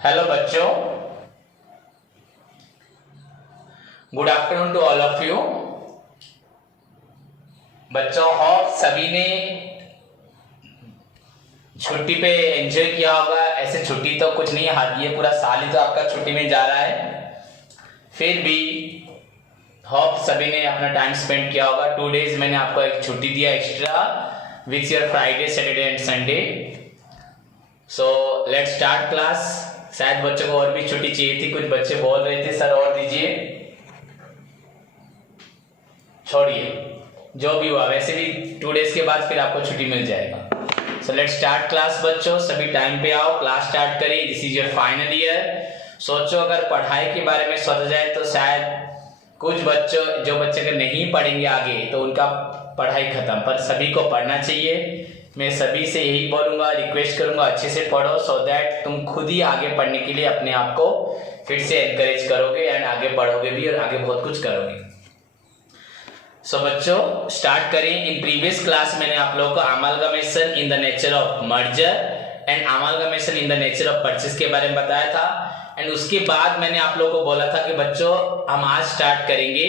हेलो बच्चों, good afternoon to all of you. बच्चों, hope सभी ने छुट्टी पे एंजॉय किया होगा। ऐसे छुट्टी तो कुछ नहीं है, ये पूरा साल ही तो आपका छुट्टी में जा रहा है। फिर भी होप सभी ने अपना टाइम स्पेंड किया होगा। 2 डेज मैंने आपको एक छुट्टी दिया extra with your Friday, Saturday and Sunday. So let's start class. शायद बच्चों को और भी छुट्टी चाहिए थी, कुछ बच्चे बोल रहे थे सर और दीजिए। छोड़िए, जो भी हुआ, वैसे भी 2 डेज के बाद फिर आपको छुट्टी मिल जाएगा। So let's start class. बच्चों सभी टाइम पे आओ, क्लास स्टार्ट करिए। This is your final year. सोचो अगर पढ़ाई के बारे में सोचा जाए तो शायद कुछ बच्चों जो बच्चे अगर नहीं पढ़ेंगे आगे तो उनका पढ़ाई खत्म, पर सभी को पढ़ना चाहिए। मैं सभी से यही बोलूंगा, रिक्वेस्ट करूंगा अच्छे से पढ़ो, सो दैट तुम खुद ही आगे पढ़ने के लिए अपने आप को फिर से एनकरेज करोगे एंड आगे पढ़ोगे भी और आगे बहुत कुछ करोगे। सो बच्चों स्टार्ट करें। इन प्रीवियस क्लास मैंने आप लोगों को amalgamation in the nature of merger and amalgamation in the nature of purchase के बारे में बताया था। एंड उसके बाद मैंने आप लोगों को बोला था कि बच्चों हम आज स्टार्ट करेंगे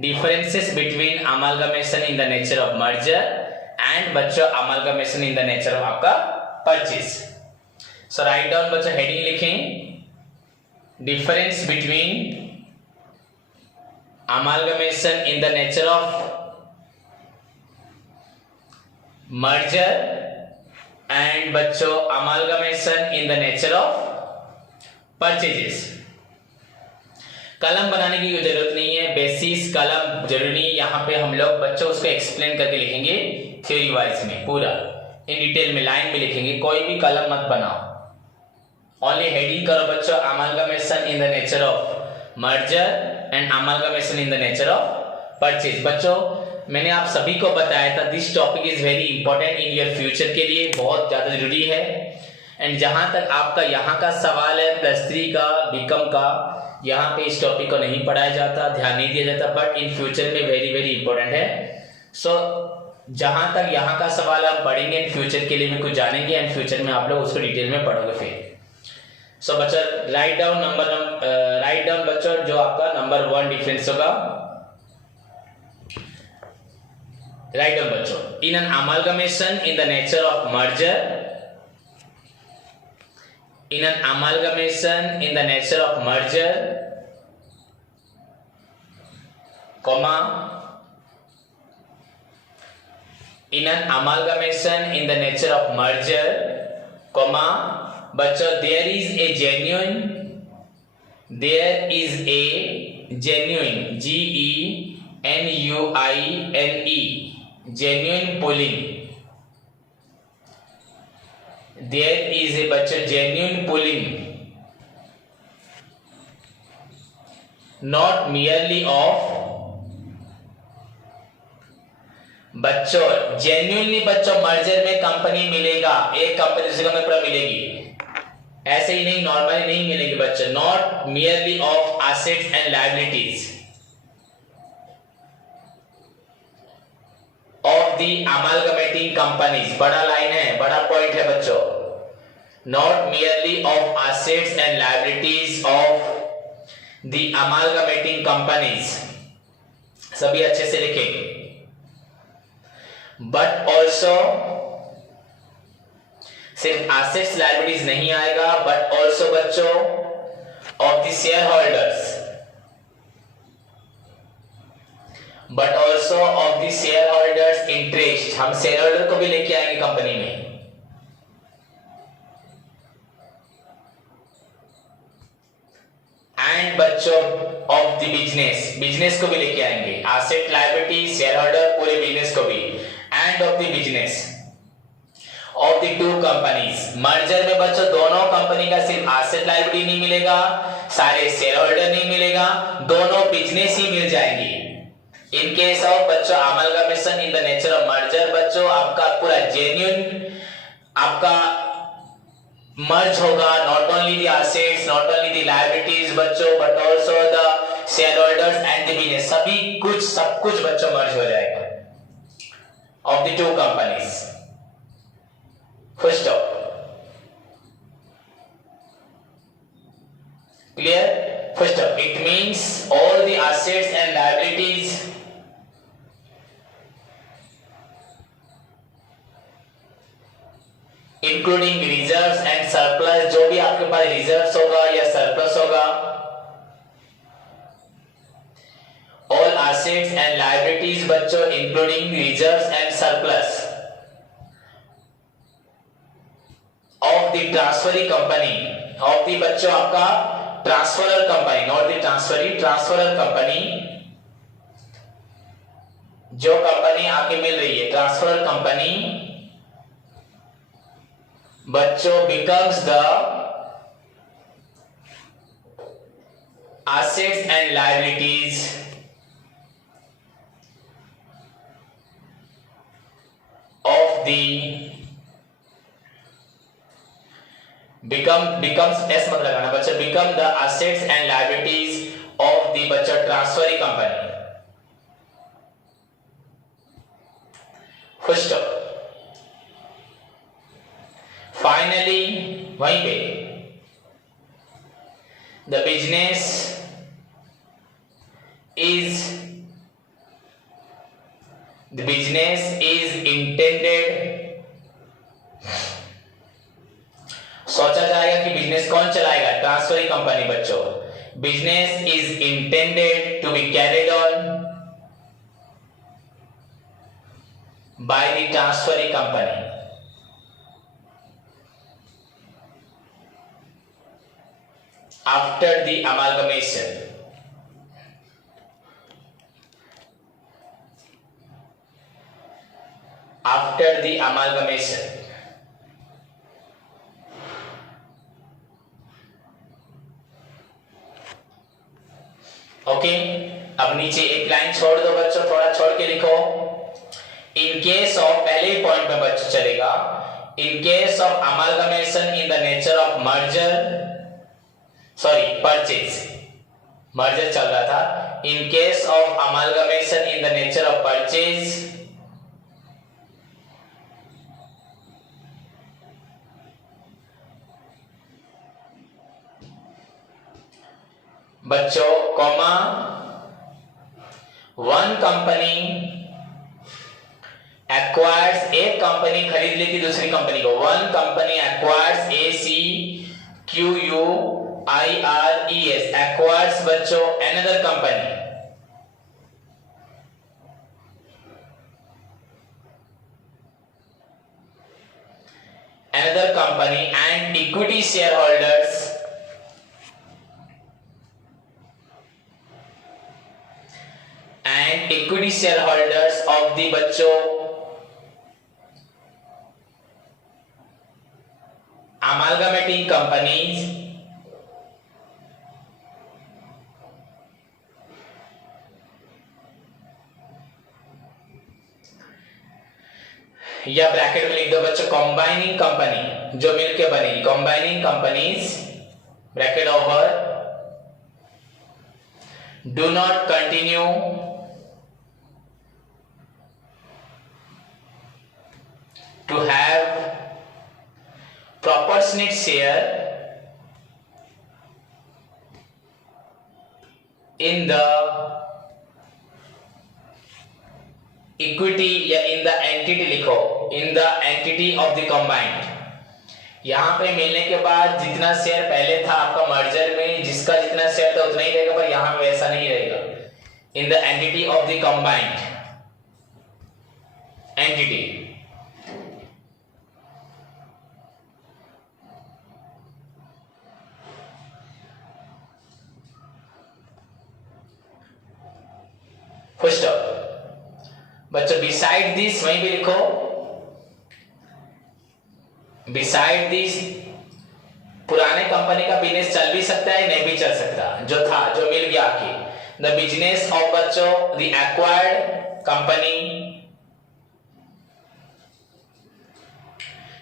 differences between amalgamation in the nature of merger and बच्चों amalgamation in the nature of आपका परचेज। सो राइट डाउन बच्चों, हेडिंग लिखें difference between amalgamation in the nature of merger and बच्चों amalgamation in the nature of purchases। कलम बनाने की जरूरत नहीं है, बेसिस कलम जरूरी नहीं। यहाँ पे हम लोग बच्चों उसको एक्सप्लेन करके लिखेंगे थ्योरी वाइज में, पूरा इन डिटेल में लाइन में लिखेंगे। कोई भी कलम मत बनाओ, ओनली हेडिंग करो बच्चों amalgamation in the nature of merger and amalgamation in the nature of purchase. बच्चों मैंने आप सभी को बताया था this topic is very important in your future के लिए, बहुत ज्यादा जरूरी है। एंड जहां तक आपका यहाँ का सवाल है +3 का बीकॉम का, यहाँ पे इस टॉपिक को नहीं पढ़ाया जाता, ध्यान नहीं दिया जाता, बट इन फ्यूचर में वेरी वेरी इंपॉर्टेंट है। सो जहां तक यहाँ का सवाल आप पढ़ेंगे इन फ्यूचर के लिए भी कुछ जानेंगे एंड फ्यूचर में आप लोग उसको डिटेल में पढ़ोगे फिर। सो बच्चों राइट डाउन बच्चों जो आपका नंबर 1 डिफरेंस होगा। राइट डाउन बच्चों, in an amalgamation in the nature of merger, in an amalgamation in the nature of merger comma in an amalgamation in the nature of merger comma बच्चों there is a genuine genuine genuine pooling, there is a बच्चों genuine pooling not merely of बच्चों genuinely बच्चों मर्जर में कंपनी मिलेगा, एक कंपनी दूसरी कंपनी पर मिलेगी, ऐसे ही नहीं नॉर्मली नहीं मिलेंगे बच्चों। Not merely of assets and liabilities of the amalgamating companies, बड़ा लाइन है, बड़ा पॉइंट है बच्चों। Not merely of assets and liabilities of the amalgamating companies, सभी अच्छे से लिखेंगे। बट ऑल्सो सिर्फ एसेट्स लायबिलिटीज नहीं आएगा, बट ऑल्सो बच्चों of the share holders, but also of the share holders interest, हम शेयर होल्डर को भी लेके आएंगे कंपनी में। एंड बच्चों ऑफ द बिजनेस को भी लेके आएंगे, एसेट लायबिलिटी शेयर होल्डर पूरे बिजनेस को भी, end of the business of the 2 companies. Merger में बच्चों दोनों कंपनी का सिर्फ एसेट लायबिलिटी नहीं मिलेगा, सारे शेयर होल्डर नहीं मिलेगा, दोनों बिजनेस ही मिल जाएंगे। इन केस ऑफ बच्चों amalgamation in the nature of merger, बच्चों आपका पूरा जेन्युइन आपका मर्ज होगा, not only the assets, not only the liabilities बच्चों, but also the share holders and the business, सब कुछ बच्चों मर्ज हो जाएगा of the 2 companies. Full stop. Clear? First up, it means all the assets and liabilities including reserves and surplus, जो भी आपके पास reserves होगा या surplus होगा, all assets and liabilities बच्चों including reserves and surplus of the transferring company, of the बच्चों आपका transferor company, not the transferee, transferor company, जो कंपनी आके मिल रही है, ट्रांसफरर कंपनी बच्चों becomes the assets and liabilities of the becomes s मत लगाना बच्चा, become the assets and liabilities of the बच्चा transferring company. First up, finally वहीं पे the business is intended, सोचा जाएगा कि बिजनेस कौन चलाएगा, ट्रांसफरिंग कंपनी बच्चों. Business is intended to be carried on by the transferring company after the amalgamation. After the amalgamation. Okay, अब नीचे एक लाइन छोड़ दो बच्चों, थोड़ा छोड़ के लिखो. इन केस ऑफ, पहले ही पॉइंट में बच्चों चलेगा, in case of amalgamation in the nature of merger, sorry purchase, merger चल रहा था. In case of amalgamation in the nature of purchase, बच्चों कॉमा, वन कंपनी एक्वायर्स, एक कंपनी खरीद लेती दूसरी कंपनी को. One company acquires, ACQUIRES, acquires बच्चों another company. Another company and equity share holders and equity shareholders of the बच्चों amalgamating companies या bracket में लिख दो बच्चों कंबाइनिंग कंपनी जो मिलके बनेगी, combining companies bracket over do not continue to have proportionate share in the equity या in the entity लिखो, in the entity of the combined. यहाँ पे मिलने के बाद जितना शेयर पहले था आपका मर्जर में, जिसका जितना शेयर था उतना ही रहेगा, पर यहाँ पे वैसा नहीं रहेगा. In the entity of the combined entity. First बच्चों बिसाइड दिस वहीं पे लिखो, बिसाइड दिस पुराने कंपनी का बिजनेस चल भी सकता है, नहीं भी चल सकता, जो था जो मिल गया आके. द बिजनेस ऑफ बच्चों द एक्वायर्ड कंपनी,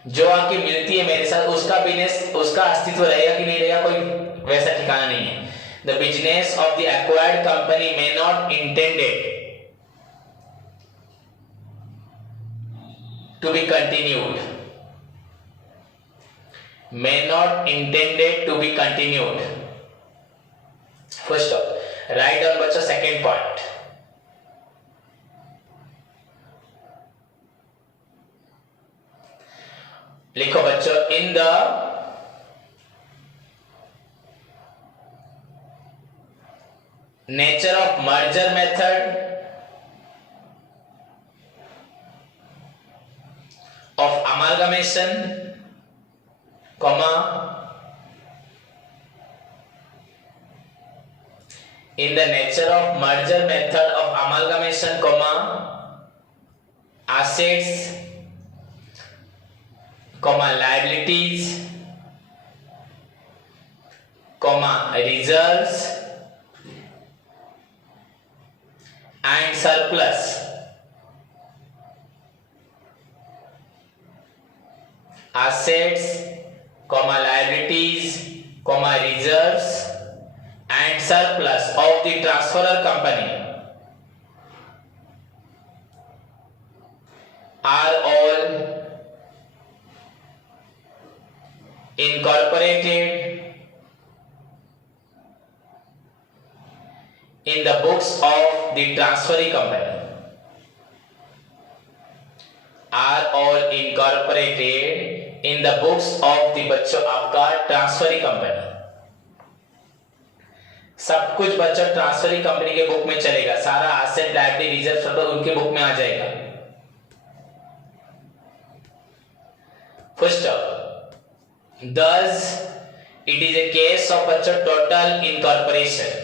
जो आके मिलती है मेरे साथ, उसका बिजनेस, उसका अस्तित्व रहेगा कि नहीं रहेगा, कोई वैसा ठिकाना नहीं है. The business of the acquired company may not intended to be continued, may not intended to be continued. Full stop. Right down बच्चों सेकेंड पॉइंट. लिखो बच्चों, इन the nature of merger method of amalgamation, comma, in the nature of merger method of amalgamation, comma, assets, comma, liabilities, comma, reserves and surplus assets, comma, liabilities, comma, reserves and surplus of the transferor company are all incorporated in the books of the transferee company. Are all incorporated in the books of the बच्चों आपका transferee company. सब कुछ बच्चों transferee company के बुक में चलेगा. सारा asset, liability, reserve सब उनके बुक में आ जाएगा. First thus it is a case of बच्चों टोटल इनकॉर्पोरेशन.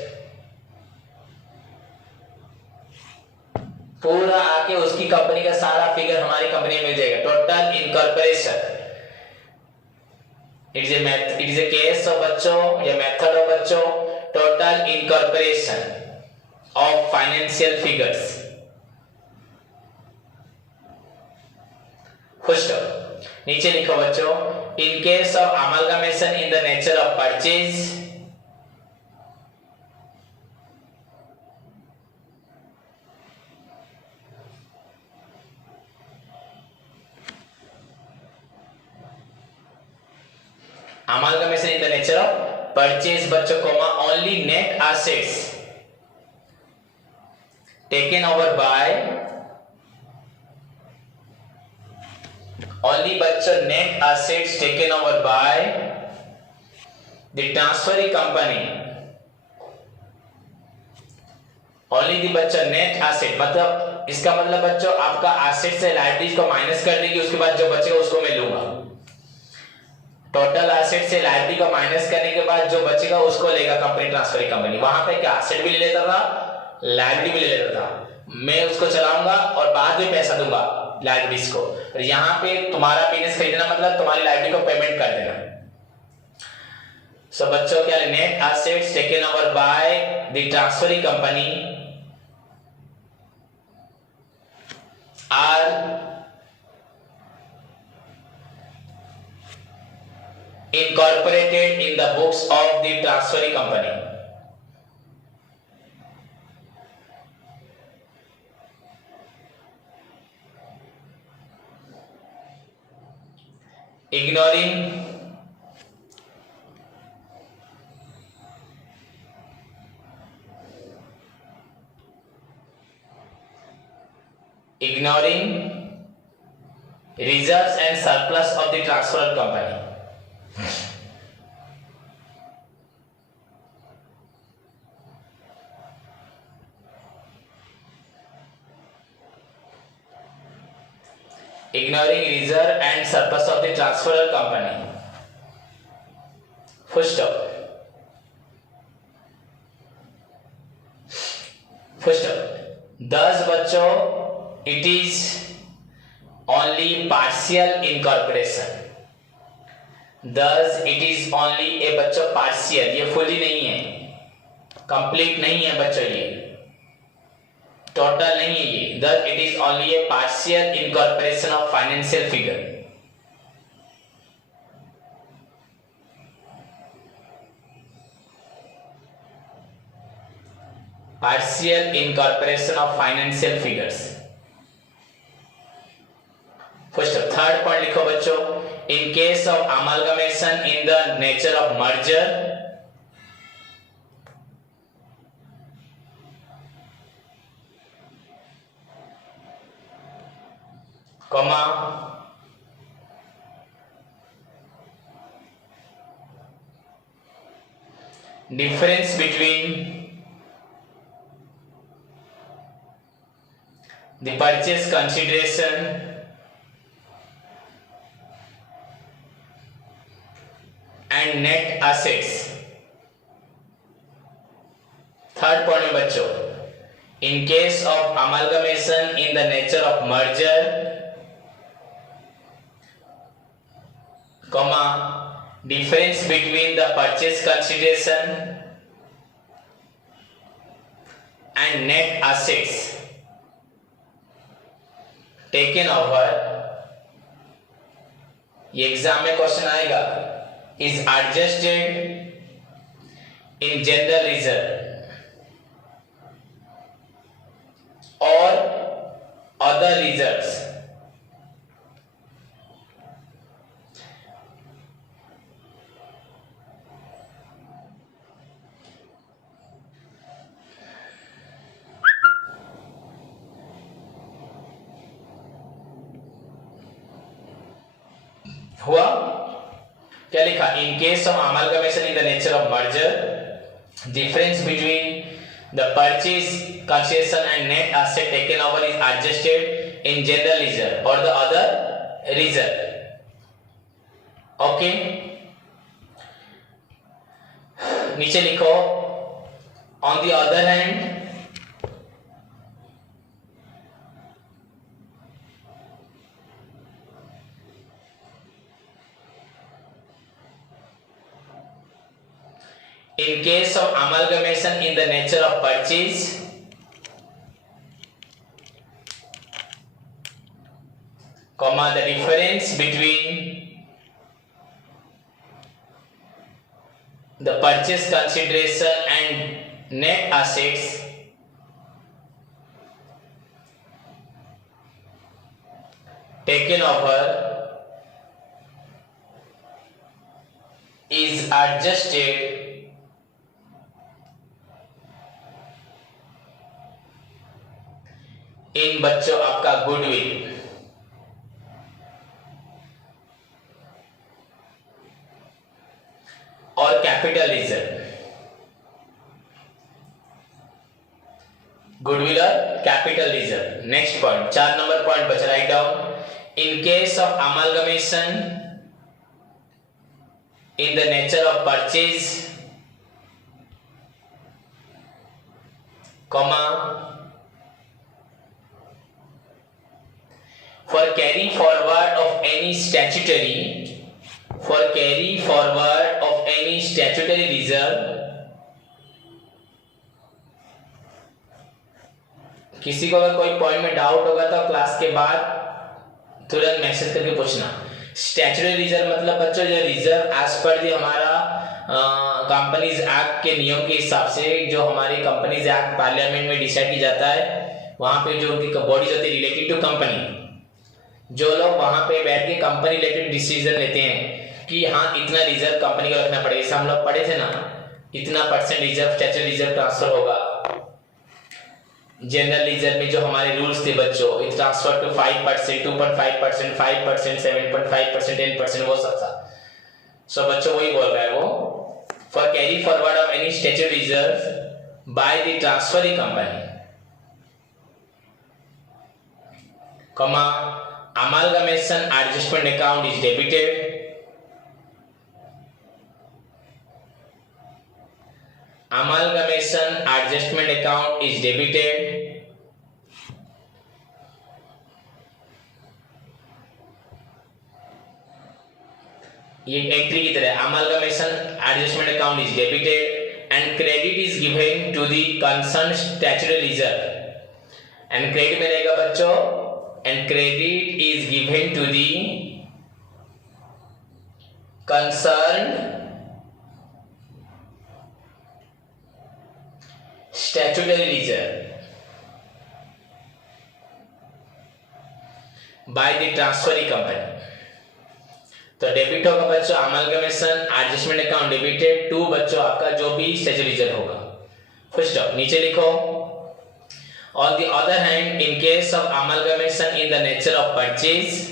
पूरा आके उसकी कंपनी का सारा फिगर हमारी कंपनी में मिल जाएगा. Total incorporation. It is a case of बच्चों या मेथड ऑफ बच्चों total incorporation of financial figures. First नीचे लिखो बच्चों, इन case of amalgamation in the nature of purchase, amalgamation in the nature of purchase बच्चों comma only net assets taken over by only बच्चों net assets taken over by the transferee company. only the बच्चों net asset मतलब इसका मतलब बच्चों आपका asset से liabilities को माइनस कर देगी. उसके बाद जो बचेगा उसको मैं लूंगा. टोटल एसेट से लायबिलिटी को माइनस करने के बाद जो बचेगा उसको लेगा कंपनी, ट्रांसफरी कंपनी. वहां पे क्या एसेट भी ले लेता था, लायबिलिटी भी ले लेता था. मैं उसको चलाऊंगा और बाद में पैसा दूंगा लायबिलिटीज को. और यहाँ पे तुम्हारा बिजनेस खरीदना मतलब तुम्हारी लायबिलिटी को पेमेंट कर देना. सो बच्चों क्या, net assets taken over by the transferee company are incorporated in the books of the transferee company. Ignoring reserves and surplus of the transferor company. Ignoring reserve and surplus of the transferor company. Full stop. Full stop. Thus बच्चों it is only partial incorporation. Thus it is only a बच्चों partial, ये fully नहीं है, complete नहीं है बच्चों, ये टोटल नहीं है ये. Thus it is only a partial incorporation of financial figure. Partial incorporation of financial figures. First, third point लिखो बच्चों. In case of amalgamation in the nature of merger, comma difference between the purchase consideration and net assets. Third point में बच्चों, in case of amalgamation in the nature of merger, comma difference between the purchase consideration and net assets taken over, ये एग्जाम में क्वेश्चन आएगा, is adjusted in general reserve or other reserves. हुआ क्या लिखा, इन case of amalgamation in the nature of merger, difference between the purchase consideration and net asset taken over is adjusted in general reserve और the other reserve. Okay, नीचे लिखो, on the other hand in case of amalgamation in the nature of purchase, comma the difference between the purchase consideration and net assets taken over is adjusted in बच्चों आपका goodwill. और capital reserve, goodwill और capital reserve. Next point, 4 number point बचा, write down, in case of amalgamation in the nature of purchase, comma for carry forward of any statutory reserve. किसी को अगर कोई पॉइंट में डाउट होगा तो क्लास के बाद तुरंत मैसेज करके पूछना. स्टैट्यूटरी रिजर्व मतलब बच्चों जो रिजर्व एज पर दी हमारा कंपनीज एक्ट के नियम के हिसाब से, जो हमारे कंपनीज एक्ट पार्लियामेंट में डिसाइड की जाता है, वहां पे जो उनकी बॉडीज होती है रिलेटेड टू कंपनी, जो लोग वहां पे बैठ के कंपनी रिलेटेड डिसीजन लेते हैं कि हाँ इतना रिजर्व कंपनी को रखना पड़ेगा. जैसे हम लोग पढ़े थे ना, इतना % रिजर्व स्टैट्यूटरी रिजर्व ट्रांसफर होगा. जनरल रिजर्व में जो हमारे रूल्स थे बच्चों, इट ट्रांसफर टू 5%, 2.5%, 5%, 7.5%, 10%, वो सब था. सो बच्चों वही बोल रहा है वो, for carry forward of any statutory reserve bye the transferring company, comma amalgamation adjustment account is debited, amalgamation adjustment account is debited, ये एंट्री की तरह, amalgamation adjustment account is debited and credit is given to the concerned statutory reserve. and credit में रहेगा बच्चों, and credit is given to the concerned statutory reserve by the transferring company. तो debit होगा बच्चों amalgamation adjustment account debited to बच्चों आपका जो भी स्टैट्यूटरी रिजर्व होगा. Full stop. नीचे लिखो, On the other hand, in case of amalgamation in the nature of purchase,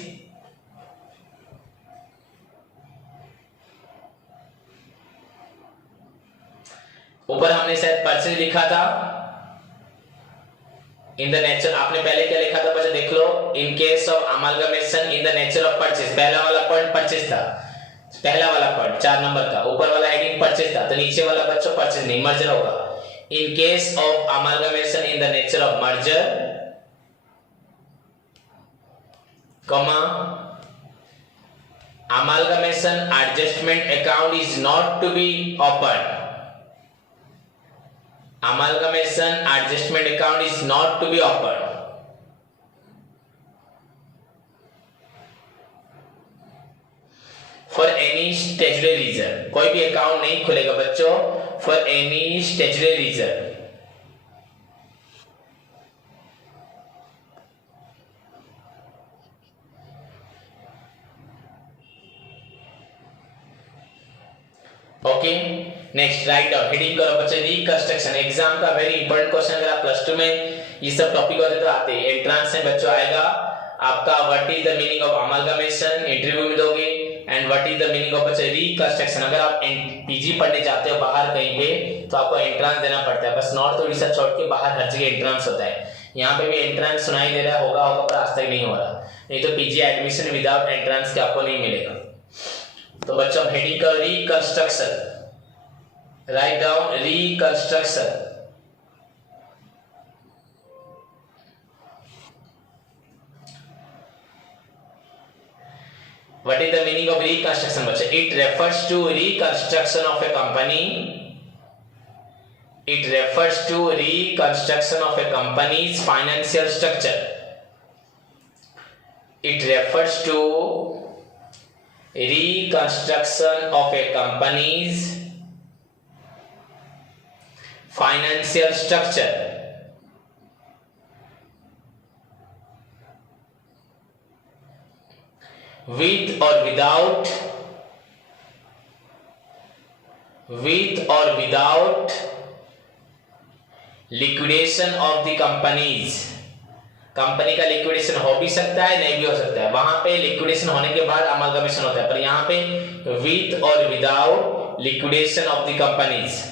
ऊपर हमने शायद परचेज लिखा था, इन द नेचर, आपने पहले क्या लिखा था बच्चों देख लो, in case of amalgamation in the nature of purchase, पहला वाला पॉइंट परचेज था, पहला वाला पॉइंट 4 नंबर का, ऊपर वाला हेडिंग परचेज था, तो नीचे वाला बच्चों परचेज नहीं मर्जर होगा। इन case of amalgamation in the nature of merger, comma amalgamation adjustment account is not to be opened, amalgamation adjustment account is not to be opened, for any statutory reason, कोई भी अकाउंट नहीं खुलेगा बच्चों for any statutory reason। Okay, next write down, heading करो बच्चे reconstruction. Exam का very important question, अगर आप प्लस 2 में ये सब टॉपिक होते तो आते हैं। एंट्रेंस में बच्चों आएगा आपका what is the meaning of amalgamation, interview में दोगे, and what is the meaning of बच्चे रिकंस्ट्रक्शन। अगर आप पीजी पढ़ने जाते हो बाहर कहीं पे तो आपको एंट्रेंस देना पड़ता है, बस नॉर्थ उड़ीसा छोड़ के बाहर हर जगह एंट्रेंस होता है। यहाँ पे भी एंट्रेंस सुनाई दे रहा होगा पर आज तक नहीं हो रहा, नहीं तो पीजी एडमिशन विदाउट एंट्रेंस के आपको नहीं मिलेगा। तो बच्चों हेडिंग का reconstruction, write down reconstruction. What is the meaning of reconstruction बच्चे? It refers to reconstruction of a company. It refers to reconstruction of a company's financial structure. It refers to reconstruction of a company's financial structure with or without liquidation of the companies। Company का लिक्विडेशन हो भी सकता है नहीं भी हो सकता है, वहां पे लिक्विडेशन होने के बाद अमालगमेशन होता है, पर यहाँ पे विथ और without liquidation of the companies.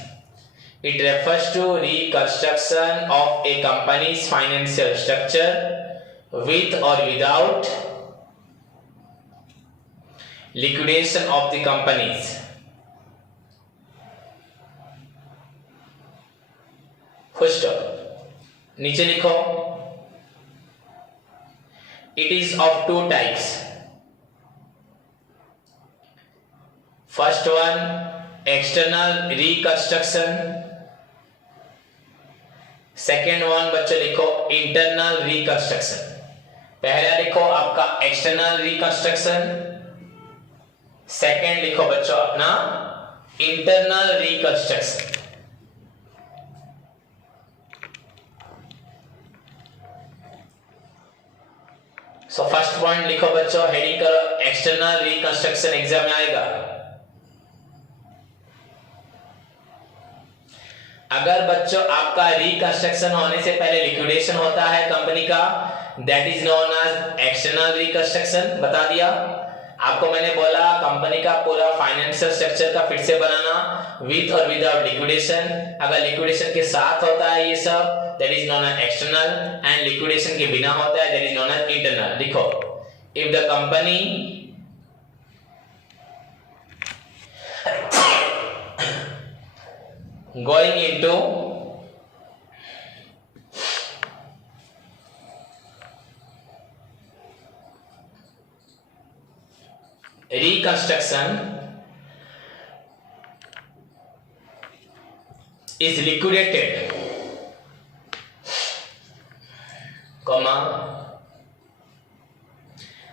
It refers to reconstruction of a companies financial structure with और without liquidation of the companies. Full stop. नीचे लिखो it is of two types। first one external reconstruction, second one बच्चों लिखो internal reconstruction। पहला लिखो आपका external reconstruction, second लिखो बच्चों अपना internal reconstruction। So first point लिखो बच्चों, हेडिंग करो एक्सटर्नल रिकंस्ट्रक्शन, एग्जाम में आएगा। अगर बच्चों आपका रिकंस्ट्रक्शन होने से पहले लिक्विडेशन होता है कंपनी का, that is known as external reconstruction. बता दिया आपको, मैंने बोला कंपनी का पूरा फाइनेंशियल स्ट्रक्चर का फिर से बनाना विथ और विदाउट लिक्विडेशन। अगर लिक्विडेशन के साथ होता है ये सब that is known as external, and liquidation के बिना होता है that is known as internal। लिखो if the company going into reconstruction is liquidated, comma,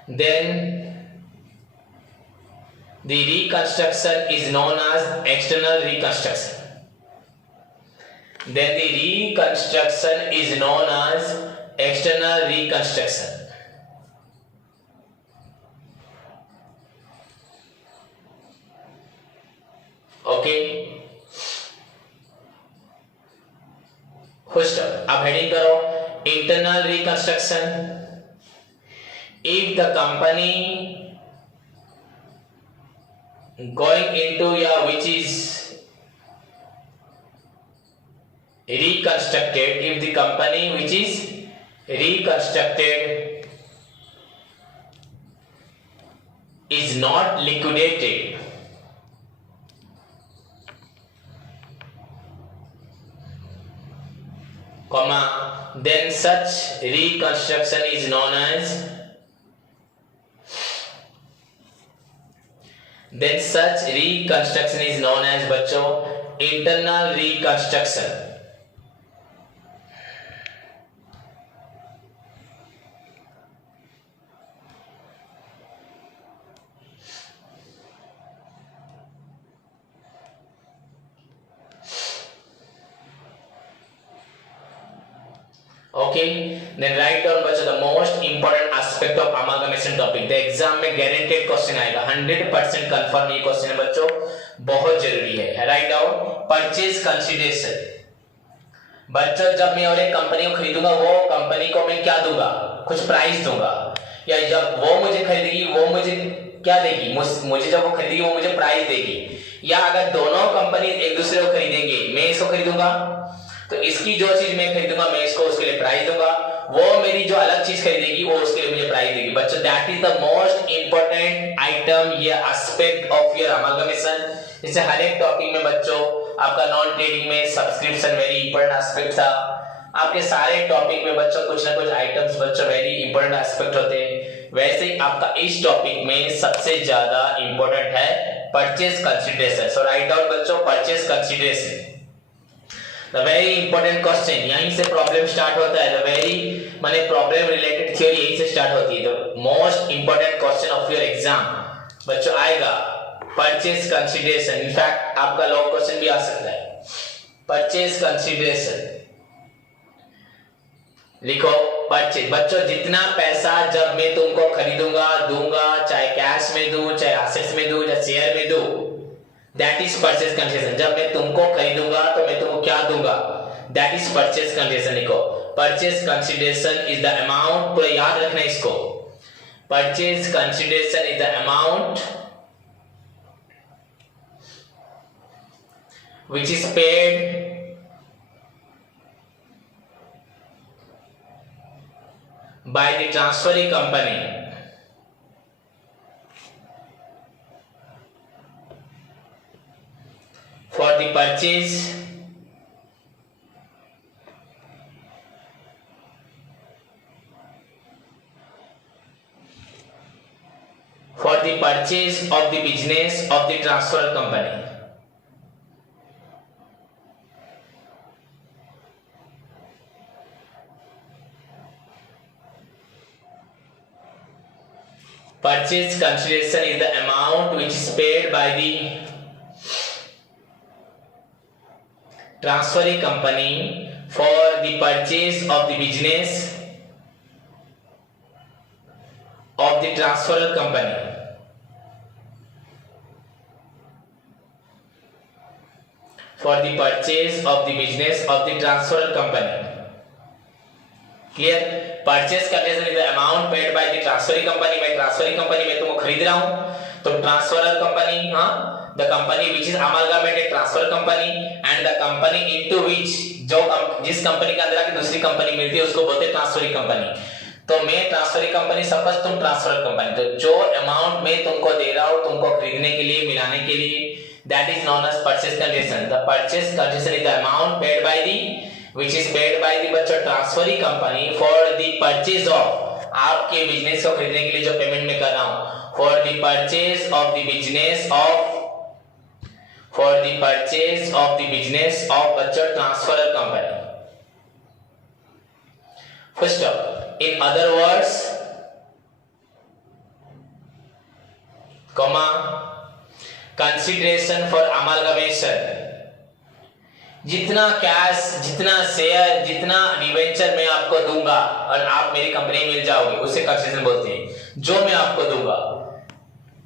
then the reconstruction is known as external reconstruction। Then the reconstruction is known as external reconstruction। Okay, खुश। अब हेडिंग करो internal reconstruction. If the company going into which is reconstructed, if the company which is reconstructed is not liquidated, comma, then such reconstruction is known as बच्चों internal reconstruction. Okay, then write down बच्चों the most important aspect of amalgamation topic. The exam में guaranteed question आएगा, 100% confirm ये question है बच्चों, बहुत जरूरी है. Write down purchase consideration. बच्चों जब मैं और एक कंपनी को खरीदूंगा, वो कंपनी को मैं क्या दूंगा, कुछ प्राइस दूंगा, या जब वो मुझे खरीदेगी वो मुझे क्या देगी, मुझे जब वो खरीदेगी वो मुझे प्राइस देगी, या अगर दोनों कंपनी एक दूसरे को खरीदेंगे, मैं इसको खरीदूंगा तो इसकी जो चीज मैं खरीदूंगा मैं इसको उसके लिए प्राइस दूंगा, वो मेरी जो अलग चीज खरीदेगी वो उसके लिए मुझे प्राइस देगी. बच्चों that is the most important item, ये एस्पेक्ट ऑफ योर अमालगमेशन. जैसे हर एक टॉपिक में बच्चों आपका नॉन ट्रेडिंग में सब्सक्रिप्शन वेरी इंपॉर्टेंट एस्पेक्ट था, आपके सारे टॉपिक में बच्चों कुछ ना कुछ आइटम्स बच्चों वेरी इंपॉर्टेंट एस्पेक्ट होते हैं, वैसे ही आपका इस टॉपिक में सबसे ज्यादा इंपॉर्टेंट है परचेज कंसीडरेशन. सो राइट डाउन बच्चों purchase consideration. The very important question, यहीं से प्रॉब्लम स्टार्ट होता है. The very माने प्रॉब्लम रिलेटेड थ्योरी यहीं से स्टार्ट होती है. The most important question of your exam बच्चों आएगा परचेज कंसीडरेशन. इनफैक्ट आपका लॉन्ग क्वेश्चन भी आ सकता है. परचेज कंसीडरेशन लिखो. परचेज बच्चों जितना पैसा जब मैं तुमको खरीदूंगा दूंगा, चाहे कैश में दूं, चाहे एसेट्स में दूं, चाहे शेयर में दूं, दैट इज परचेज कंसीडरेशन. जब मैं तुमको खरीदूंगा तो मैं तुमको क्या दूंगा, दैट इज परचेज कंसीडरेशन. लिखो purchase consideration is the amount, पूरा याद रखना इसको. Purchase consideration is the amount which is paid by the transferring company for the purchase of the business of the transfer company. Purchase consideration is the amount which is paid by the transferring company for the purchase of the business of the transferor company. For the purchase of the business of the transferor company. Clear? Purchase consideration is the amount paid by the transferring company. मैं transferring company में तुमको खरीद रहा हूँ, तो transferor company, हाँ, the company which is amalgamated transfer company and the company into which जो जिस कंपनी के अंदर आके दूसरी कंपनी मिलती है उसको बोलते हैं ट्रांसफरिंग कंपनी. तो मैं ट्रांसफरिंग कंपनी, सपोज तुम ट्रांसफर कंपनी, तो जो अमाउंट मैं तुमको दे रहा हूँ तुमको खरीदने के लिए, मिलाने के लिए, that is known as purchase consideration. The purchase consideration is the amount paid by the which is paid by the बच्चों transferring company for the purchase of, आपके बिजनेस को खरीदने के लिए जो पेमेंट मैं कर रहा हूँ, for the purchase of the business of, for the purchase of the business of बच्चों transfer company. First stop. In other words, comma, consideration for amalgamation. जितना कैश, जितना शेयर, जितना डिवेंचर मैं आपको दूंगा और आप मेरी कंपनी में मिल जाओगे उसे कंसिडरेशन बोलते हैं, जो मैं आपको दूंगा.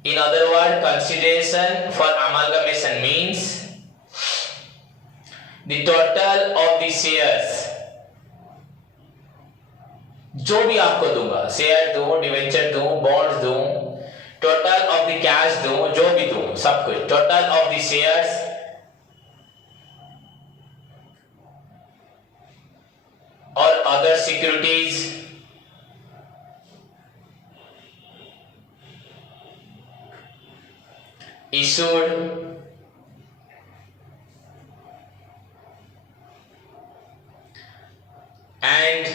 In other words, consideration for amalgamation means the total of the shares जो भी आपको दूंगा, शेयर दूं, डिवेंचर दूं, बॉन्ड्स दूं, टोटल ऑफ द कैश दूं, जो भी दूं, सब कुछ, टोटल ऑफ द शेयर्स और other securities issued and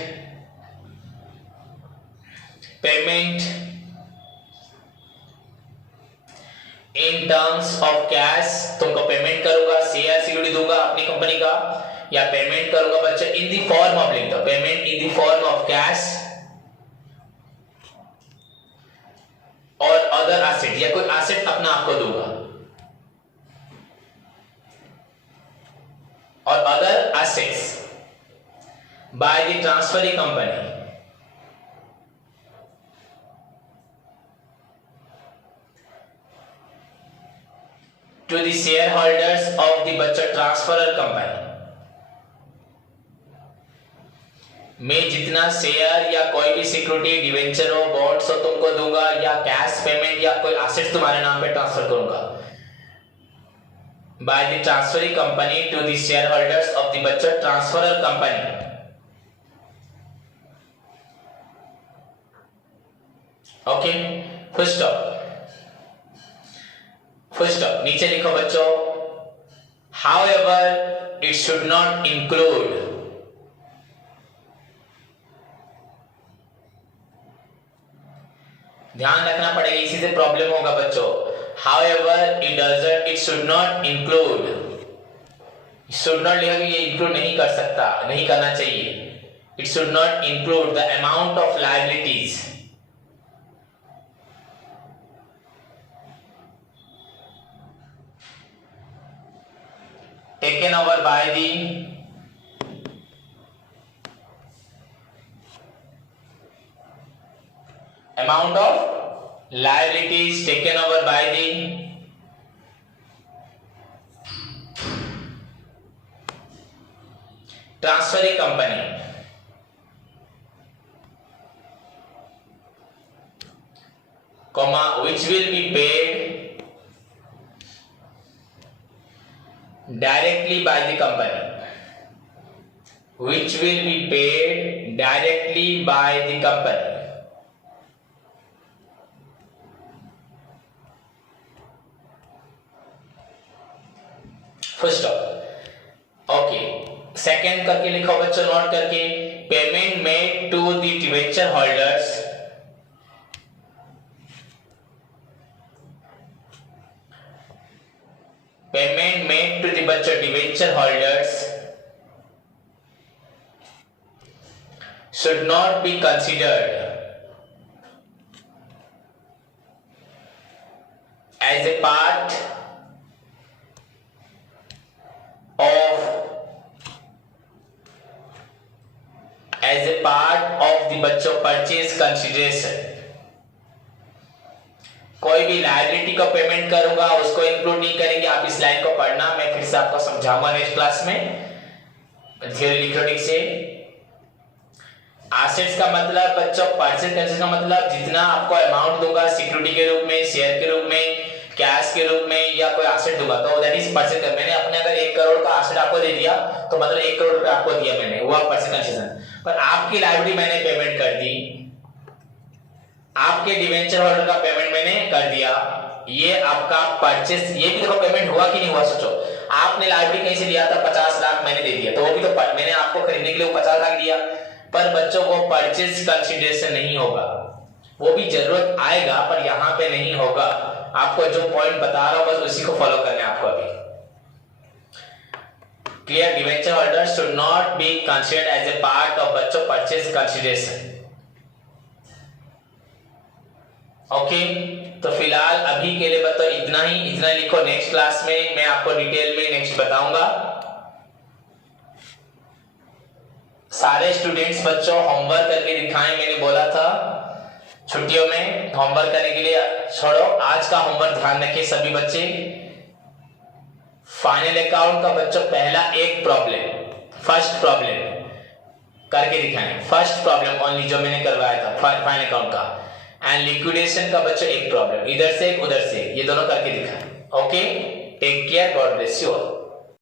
payment in terms of cash, तुमको पेमेंट करूंगा, शेयर सिक्योरिटी दूंगा अपनी कंपनी का, या पेमेंट करूंगा बच्चे इन द फॉर्म ऑफ, लिख दो payment in the form of cash और अदर एसेट, या कोई एसेट अपना आपको दूंगा, और other assets by the transferring company to the share holders of the बच्चा ट्रांसफरर कंपनी। मैं जितना शेयर या कोई भी सिक्योरिटी, डिवेंचर हो, बॉन्ड्स हो तुमको दूंगा, या कैश पेमेंट या कोई एसेट्स तुम्हारे नाम पे ट्रांसफर करूंगा by the transferring company to the share holders of the बच्चा transferor company. Okay, full stop, full stop. नीचे लिखो बच्चों, however it should not include, ध्यान रखना पड़ेगा, इसी से प्रॉब्लम होगा बच्चों। However, it doesn't, it should not include, should not लिखा कि ये इंक्लूड नहीं कर सकता, नहीं करना चाहिए। It should not include the amount of liabilities taken over by the amount of liabilities taken over by the transferring company, comma, which will be paid directly by the company, which will be paid directly by the company। First of, okay, second करके लिखो बच्चों, note करके, payment made to the debenture holders payment made to the बच्चों debenture holders should not be considered as a part of the बच्चों purchase consideration. कोई भी लायबिलिटी को पेमेंट करूंगा उसको इंक्लूड नहीं करेंगे। आप इस लाइन को पढ़ना, मैं फिर से आपको समझाऊंगा नेक्स्ट क्लास में थ्योरी लिखोटिक से। एसेट्स का मतलब बच्चों, परचेज कंसिडरेशन का मतलब जितना आपको अमाउंट दूंगा सिक्योरिटी के रूप में, शेयर के रूप में, कैश के रूप में, या कोई एसेट दूंगा तो दैट इज परचेज। मैंने अपने अगर 1 करोड़ का एसेट आपको दे दिया तो मतलब 1 करोड़ रुपए आपको दिया मैंने, हुआ परचेज कंसिडरेशन। पर आपकी लायबिलिटी मैंने पेमेंट कर दी, आपके डिवेंचर होल्डर का पेमेंट मैंने कर दिया, ये आपका परचेज, ये भी देखो पेमेंट हुआ कि नहीं हुआ। सोचो, आपने लायबिलिटी कहीं से दिया था 50 लाख, मैंने दे दिया तो वो भी तो मैंने आपको खरीदने के लिए 50 लाख दिया, पर बच्चों को परचेज कंसिडरेशन नहीं होगा, वो भी जरूरत आएगा पर यहाँ पे नहीं होगा। आपको जो पॉइंट बता रहा हूं बस उसी को फॉलो करना है आपको अभी। Clear? Debenture holder should not be considered as a part of बच्चों परचेज कंसिडरेशन। ओके, तो फिलहाल अभी के लिए बताओ इतना ही, इतना लिखो। नेक्स्ट क्लास में मैं आपको डिटेल में नेक्स्ट बताऊंगा। सारे स्टूडेंट्स बच्चों होमवर्क करके दिखाएं, मैंने बोला था छुट्टियों में होमवर्क करने के लिए। छोड़ो, आज का होमवर्क ध्यान रखिए सभी बच्चे। फाइनल अकाउंट का बच्चों पहला एक प्रॉब्लम, फर्स्ट प्रॉब्लम, करके दिखाएं। फर्स्ट प्रॉब्लम ओनली जो मैंने करवाया था फाइनल अकाउंट का, एंड लिक्विडेशन का बच्चों एक प्रॉब्लम, इधर से एक उधर से, ये दोनों करके दिखाएं। Okay, take care, God bless you all.